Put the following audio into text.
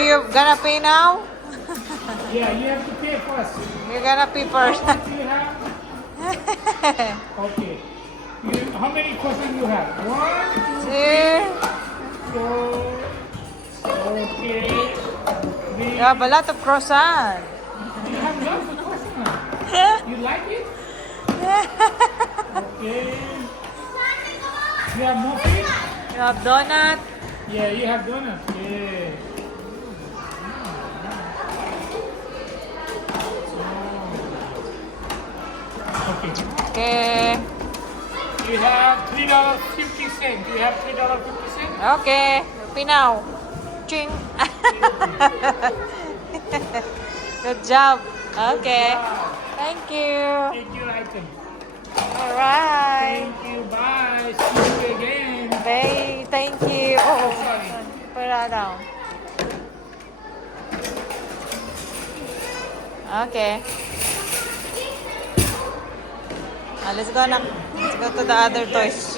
Are you gonna pay now? Yeah, you have to pay first. You're gonna pay first. How much you have? Okay. How many croissants you have? 1, 2, 3, 4. Okay. You have a lot of croissant. You have lots of croissants. You like it? Okay. You have muffin? You have donut. Yeah, you have donuts. Yeah. Okay. Okay. You have $3.50. You have $3.50? Okay. Pay now. Ching. Good job. Okay. Thank you. Take your item. All right. Thank you. Bye. See you again. Thank you. Oh, Sorry. put that down. Okay. Let's go na. Let's go to the other toys.